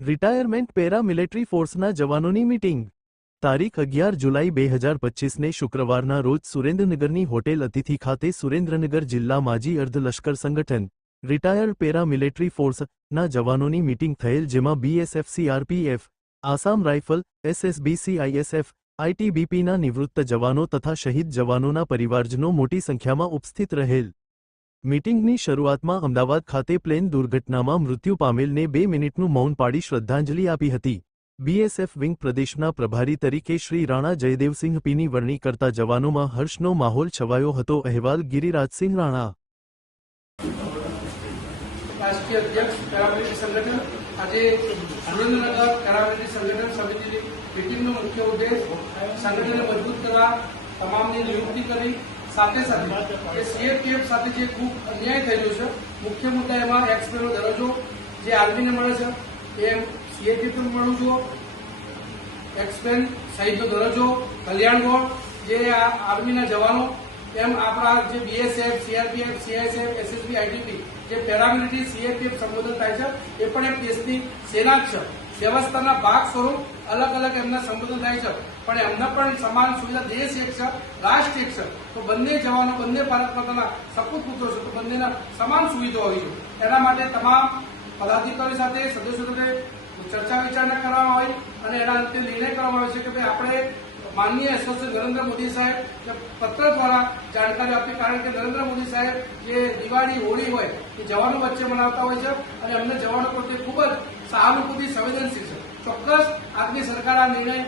Retirement para military ફોર્સના જવાનોની meeting. તારીખ અગિયાર જુલાઈ બે હજાર પચીસને શુક્રવારના રોજ સુરેન્દ્રનગરની હોટેલ અતિથિ ખાતે સુરેન્દ્રનગર જિલ્લા માજી અર્ધલશ્કર સંગઠન, રિટાયર્ડ પેરા મિલિટરી ફોર્સના જવાનોની મીટિંગ થયેલ જેમાં BSF CRPF Assam rifle SSB CISF આઈટીબીપીના નિવૃત્ત જવાનો તથા શહીદ જવાનોના પરિવારજનો મોટી સંખ્યામાં ઉપસ્થિત રહેલ. મીટિંગની શરૂઆતમાં અમદાવાદ ખાતે પ્લેન દુર્ઘટનામાં મૃત્યુ પામેલને બે મિનિટનું મૌન પાડી શ્રદ્ધાંજલિ આપી હતી. બીએસએફ વિંગ પ્રદેશના પ્રભારી તરીકે શ્રી રાણા જયદેવસિંહ પીની વરણી કરતા જવાનોમાં હર્ષનો માહોલ છવાયો હતો. અહેવાલ ગિરિરાજસિંહ રાણા. રાષ્ટ્રીય અધ્યક્ષ પેરામિલિટરી સંગઠન, આજે સુરેન્દ્રનગર પેરામિલિટરી સંગઠન સમિતિની મીટિંગનો મુખ્ય ઉદ્દેશ સંગઠનને મજબૂત કરવા, તમામની નિયુક્તિ કરી સાથે સાથે એ સીએપીએફ સાથે જે ખૂબ અન્યાય થયેલો છે, મુખ્ય મુદ્દા એમાં એક્સપેનો દરજ્જો જે આર્મીને મળે છે એમ સીએપીએફ મળવું જોઈએ. એક્સપેન શહીદનો દરજ્જો, કલ્યાણ ગોળ જે આ આર્મીના જવાનો, એમ આપણા જે BSF CRPF CSF SSB ITP જે પેરામિલિટરી સીએપીએફ સંબોધન થાય છે, એ પણ એક દેશની સેના જ છે. વ્યવસ્થાના ભાગ સ્વરૂપ અલગ અલગ એમના સંબોધન થાય છે. પણ એમને પણ સમાન સુવિધા દેશ એક છે, રાષ્ટ્ર એક છે. તો બંને જવાનો, બંને ભારત માતાના સપૂત પુત્રો છે. તો બંનેના સમાન સુવિધાઓ હોય છે. એના માટે તમામ પદાધિકારીઓ સાથે સદસ્યો સાથે ચર્ચા વિચારણા કરવામાં આવી અને એના અંતે નિર્ણય કરવામાં આવે છે કે ભાઈ આપણે માનનીય યશસ્વી નરેન્દ્ર મોદી સાહેબ પત્ર દ્વારા જાણકારી આપી કારણ કે નરેન્દ્ર મોદી સાહેબ જે દિવાળી હોળી હોય એ જવાનો વચ્ચે મનાવતા હોય છે અને અમને જવાનો પ્રત્યે ખૂબ જ સહાનુભૂતિ સંવેદનશીલ છે ચોક્કસ આજની સરકાર આ નિર્ણય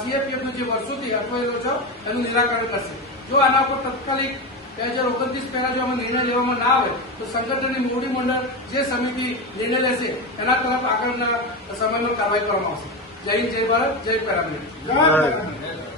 સીએપીએફનો જે વર્ષોથી અટવાયેલો છે, એનું નિરાકરણ કરશે. જો આના પર તાત્કાલિક બે હજાર ઓગણત્રીસ પહેલા જો આમાં નિર્ણય લેવામાં ના આવે, તો સંગઠનની મોવડી મંડળ જે સમિતિ નિર્ણય લેશે, એના તરફ આગળના સમયમાં કાર્યવાહી કરવામાં આવશે. જય હિન્દ જય ભારત જય પેરામિલિટરી